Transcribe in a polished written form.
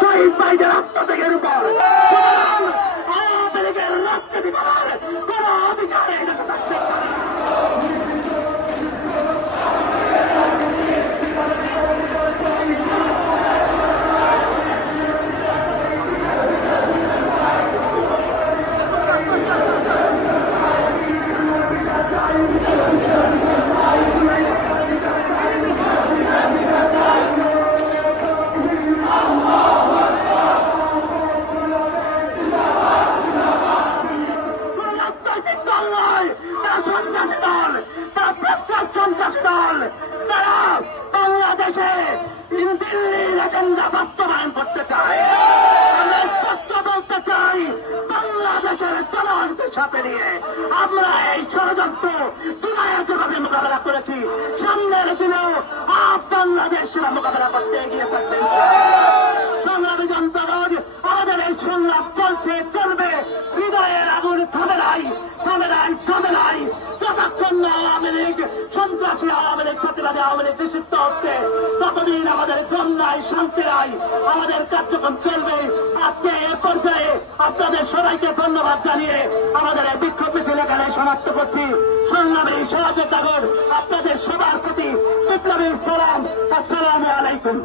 শহীদ ভাইদের আত্মত্যাগের উপর আওয়ামী লীগের রাজনীতি করার কোন অধিকার এই দেশে থাকবে না। বাংলাদেশে দিল্লির এজেন্ডা বাস্তবায়ন করতে চায়। আমরা স্পষ্ট বলতে চাই, বাংলাদেশের জনগণকে সাথে নিয়ে আমরা এই ষড়যন্ত্র জুলাইয়ে যেভাবে মোকাবেলা করেছি, সামনের দিনেও বাংলাদেশ সেটা মোকাবেলা করতে এগিয়ে থাকবে। সংগ্রামী জনতাগণ, আমাদের এই সংগ্রাম চলছে, চলবে। হৃদয়ের আগুন থামে নাই, থামে নাই, থামে নাই। যতক্ষণ না আওয়ামী লীগ সন্ত্রাসী, আওয়ামী লীগ প্রতিবাদী, আওয়ামী লীগ নিষিদ্ধ হচ্ছে, ততদিন আমাদের গম নাই, শান্তি নাই, আমাদের কার্যক্রম চলবে। আজকে এ পর্যায়ে আপনাদের সবাইকে ধন্যবাদ জানিয়ে আমাদের এই বিক্ষোভ মিছিল এখানে সমাপ্ত করছি। সংগ্রামী সহযোগিতাগণ, আপনাদের সবার প্রতি বিপ্লবী সালাম। আসসালামু আলাইকুম।